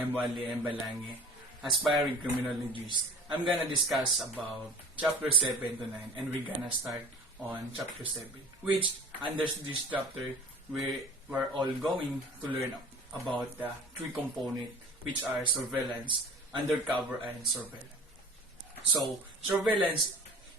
I'm Wally Mbalange, aspiring criminologist. I'm gonna discuss about chapter 7 to 9 and we're gonna start on chapter 7, which under this chapter we're all going to learn about the three components, which are surveillance, undercover, and surveillance. So surveillance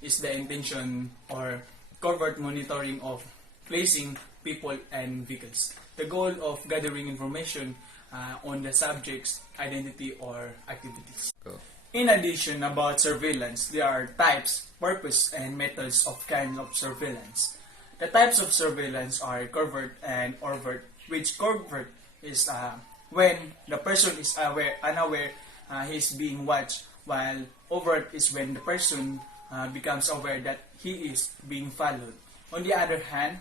is the intention or covert monitoring of placing people and vehicles. The goal of gathering information on the subject's identity or activities. In addition, about surveillance, there are types, purpose, and methods of kinds of surveillance. The types of surveillance are covert and overt, which covert is when the person is unaware he is being watched, while overt is when the person becomes aware that he is being followed. On the other hand,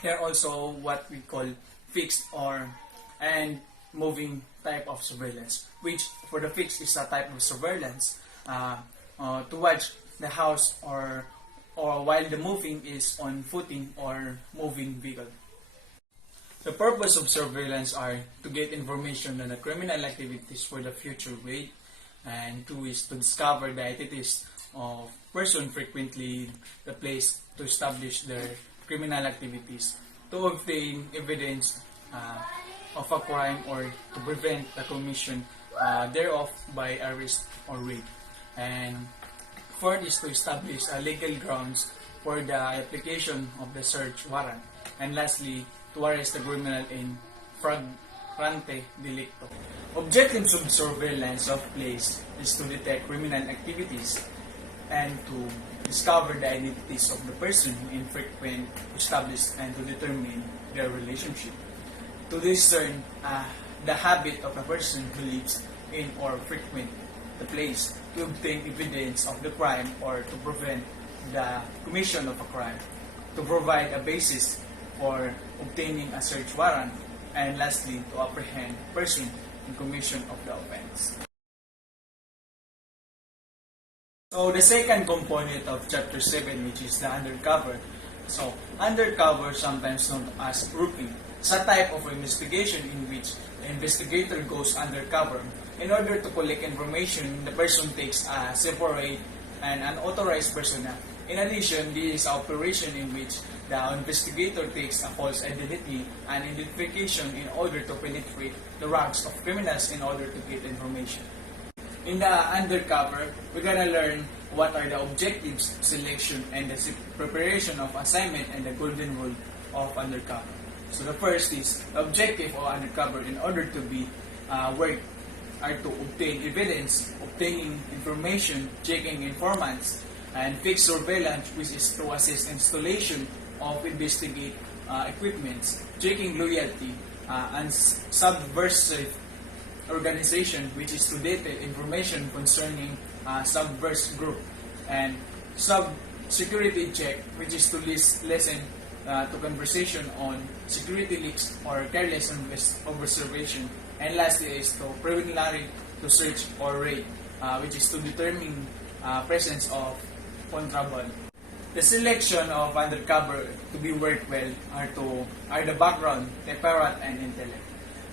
there are also what we call fixed and moving type of surveillance, which for the fixed is a type of surveillance to watch the house or while the moving is on footing or moving vehicle. The purpose of surveillance are to get information on the criminal activities for the future wait, and two is to discover the identities of person frequently the place to establish their criminal activities, to obtain evidence of a crime or to prevent the commission thereof by arrest or raid. And fourth is to establish legal grounds for the application of the search warrant. And lastly, to arrest the criminal in flagrante delicto. Objectives of surveillance of place is to detect criminal activities and to discover the identities of the person who infrequent, establish, and to determine their relationship. To discern the habit of a person who lives in or frequent the place, to obtain evidence of the crime or to prevent the commission of a crime, to provide a basis for obtaining a search warrant, and lastly, to apprehend person in commission of the offense. So the second component of chapter 7, which is the undercover. So undercover, sometimes known as rookie, is a type of investigation in which the investigator goes undercover. In order to collect information, the person takes a separate and unauthorized personnel. In addition, this is an operation in which the investigator takes a false identity and identification in order to penetrate the ranks of criminals in order to get information. In the undercover, we're gonna learn what are the objectives, selection, and the preparation of assignment and the golden rule of undercover. So the first is the objective of undercover in order to be work are to obtain evidence, obtaining information, checking informants, and fixed surveillance, which is to assist installation of investigate equipments, checking loyalty, and subversive organization, which is to detail information concerning subversive group, and security check, which is to listen to conversation on security leaks or careless observation, and lastly is to preliminary to search or raid, which is to determine presence of contraband. The selection of undercover to be worked well are the background, temperament, and intellect.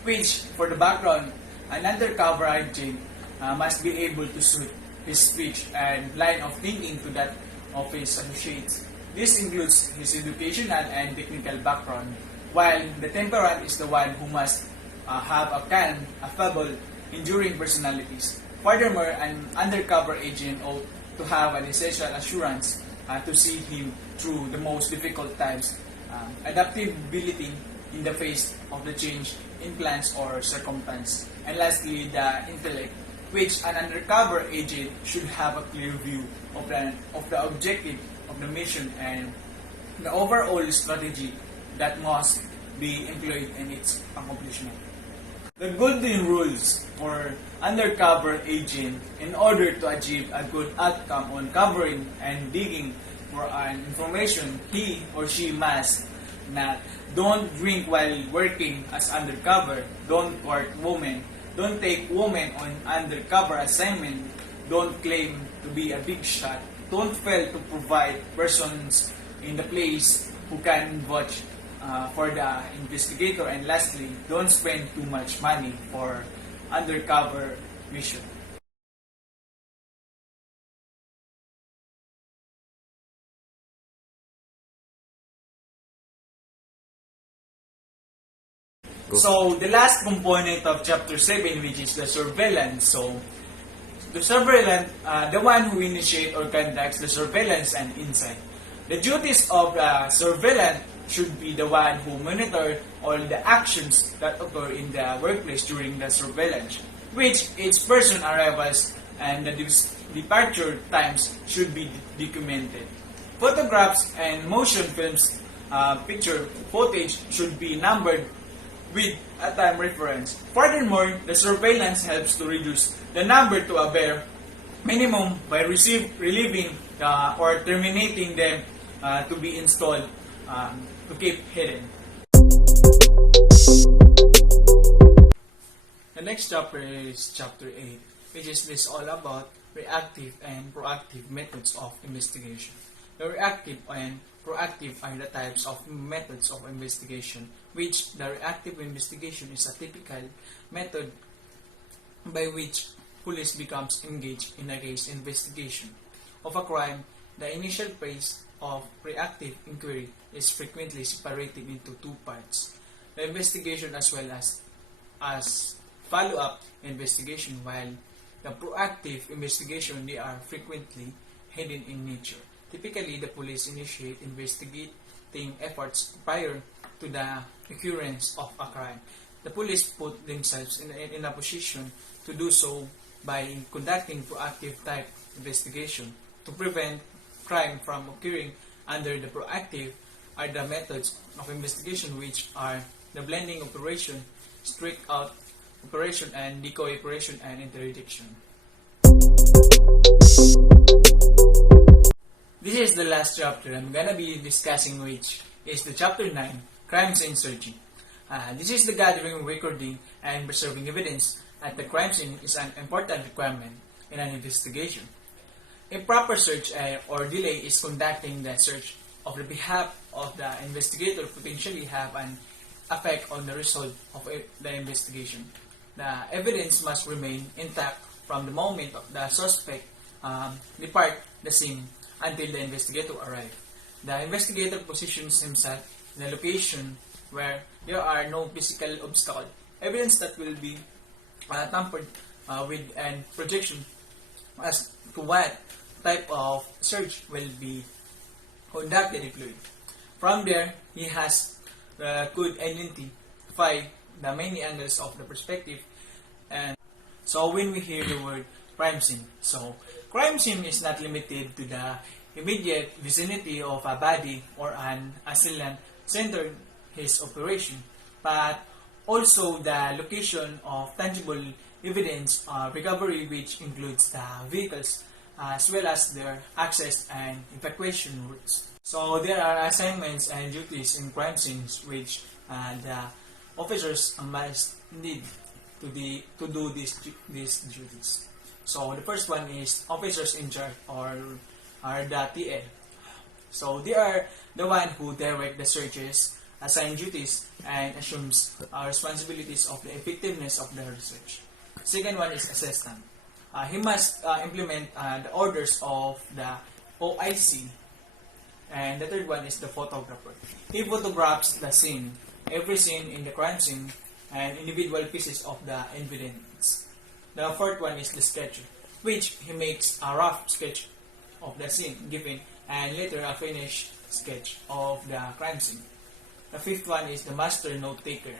Which for the background, an undercover agent must be able to suit his speech and line of thinking to that of his associates. This includes his educational and technical background, while the temperament is the one who must have a calm, affable, enduring personalities. Furthermore, an undercover agent ought to have an essential assurance to see him through the most difficult times, adaptability in the face of the change in plans or circumstance. And lastly, the intellect, which an undercover agent should have a clear view of the objective of the mission and the overall strategy that must be employed in its accomplishment. The golden rules for undercover agent in order to achieve a good outcome on covering and digging for an information, he or she must not don't drink while working as undercover, don't court women, don't take women on undercover assignment, don't claim to be a big shot, don't fail to provide persons in the place who can vouch for the investigator, and lastly, don't spend too much money for undercover mission. So, the last component of Chapter 7, which is the surveillance. So, the surveillant, the one who initiates or conducts the surveillance and insight. The duties of the surveillant should be the one who monitor all the actions that occur in the workplace during the surveillance, which its person arrivals and the departure times should be documented. Photographs and motion films, picture footage should be numbered with a time reference. Furthermore, the surveillance helps to reduce the number to a bare minimum by relieving or terminating them to be installed to keep hidden. The next chapter is chapter 8, which is this all about reactive and proactive methods of investigation. The reactive and proactive are the types of methods of investigation, which the reactive investigation is a typical method by which police becomes engaged in a case investigation of a crime. The initial phase of reactive inquiry is frequently separated into two parts: the investigation as well as follow-up investigation, while the proactive investigation, they are frequently hidden in nature. Typically, the police initiate investigating efforts prior to the occurrence of a crime. The police put themselves in a position to do so by conducting proactive type investigation to prevent crime from occurring. Under the proactive are the methods of investigation, which are the blending operation, strict out operation, and decoy operation and interdiction. This is the last chapter I'm gonna be discussing, which is the chapter 9, crime scene searching. This is the gathering, recording, and preserving evidence at the crime scene is an important requirement in an investigation. Improper search or delay is conducting the search of the behalf of the investigator potentially have an effect on the result of the investigation. The evidence must remain intact from the moment of the suspect depart the scene until the investigator arrives. The investigator positions himself in a location where there are no physical obstacles. Evidence that will be tampered with and projection as to what type of search will be conducted included. From there, he could identify the many angles of the perspective. And so when we hear the word crime scene, so crime scene is not limited to the immediate vicinity of a body or an assailant centered his operation, but also the location of tangible evidence recovery, which includes the vehicles as well as their access and evacuation routes. So there are assignments and duties in crime scenes which the officers must need to do these duties. So the first one is officers in charge, or are the TL. So they are the one who direct the searches, assign duties, and assumes responsibilities of the effectiveness of the research. Second one is assistant. He must implement the orders of the OIC. And the third one is the photographer. He photographs the scene, every scene in the crime scene, and individual pieces of the evidence. The fourth one is the sketcher, which he makes a rough sketch of the scene given and later a finished sketch of the crime scene. The fifth one is the master note taker.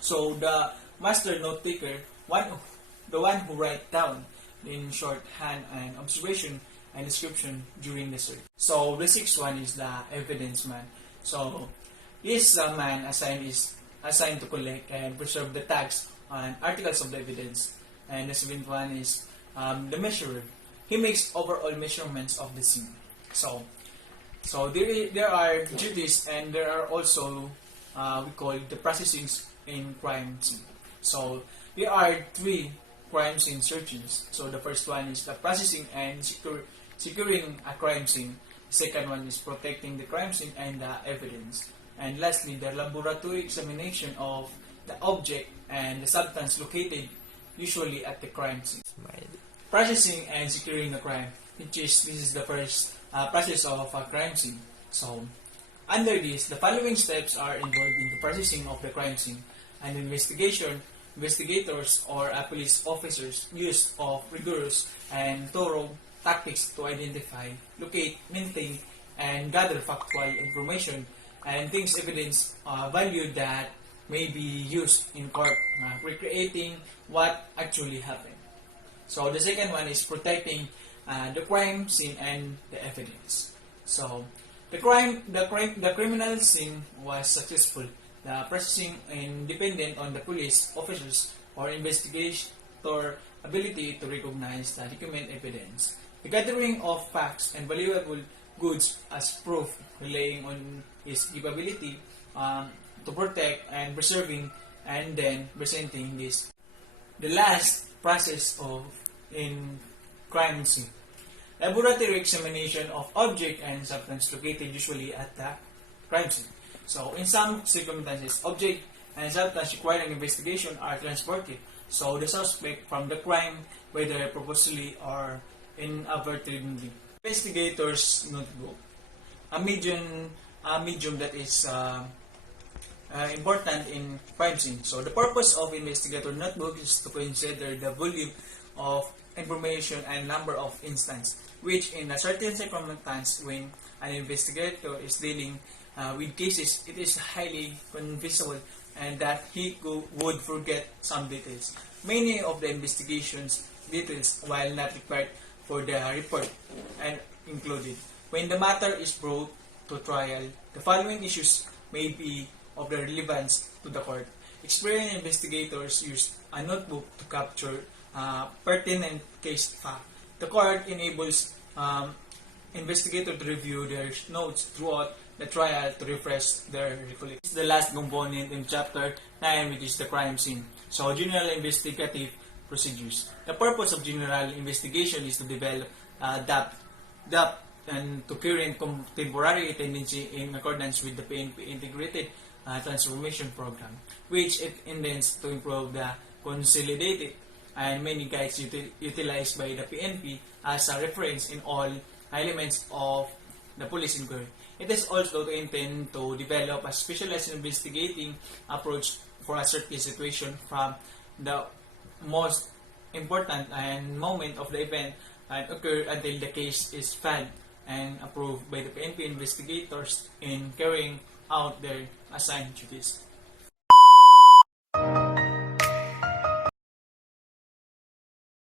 So the master note taker, the one who writes down in shorthand and observation and description during the search. So the sixth one is the evidence man. So this man assigned to collect and preserve the tags and articles of the evidence. And the seventh one is the measurer. He makes overall measurements of the scene. So there are duties, and there are also we call the processings in crime scene. So there are three crime scene searches. So the first one is the processing and securing a crime scene. The second one is protecting the crime scene and the evidence. And lastly, the laboratory examination of the object and the substance located usually at the crime scene. Smile. Processing and securing the crime, this is the first process of a crime scene. So, under this, the following steps are involved in the processing of the crime scene. An investigation, investigators or police officers use of rigorous and thorough tactics to identify, locate, maintain, and gather factual information and things evidence value that may be used in court, recreating what actually happened. So the second one is protecting the crime scene and the evidence. So the criminal scene was successful. The processing and dependent on the police officers or investigator ability to recognize the document evidence. The gathering of facts and valuable goods as proof, relying on his capability to protect and preserving and then presenting this. The last process of in crime scene. Laboratory examination of object and substance located usually at the crime scene. So in some circumstances, object and substance requiring investigation are transported. So the suspect from the crime, whether purposely or inadvertently. Investigator's notebook, a medium that is important in crime scene. So the purpose of investigator notebook is to consider the volume of information and number of instances, which in a certain circumstance when an investigator is dealing with cases, it is highly conceivable and that he would forget some details. Many of the investigations details, while not required for the report, and included. When the matter is brought to trial, the following issues may be of the relevance to the court. Experienced investigators used a notebook to capture pertinent case fact. The court enables investigators to review their notes throughout the trial to refresh their recollection. This is the last component in chapter 9, which is the crime scene. So, general investigative procedures. The purpose of general investigation is to develop depth and to current contemporary tendency in accordance with the PNP Integrated Transformation Program, which it intends to improve the consolidated and many guides utilized by the PNP as a reference in all elements of the police inquiry. It is also to intend to develop a specialized investigating approach for a certain situation from the most important and moment of the event and occur until the case is filed and approved by the PNP investigators in carrying out their assigned duties.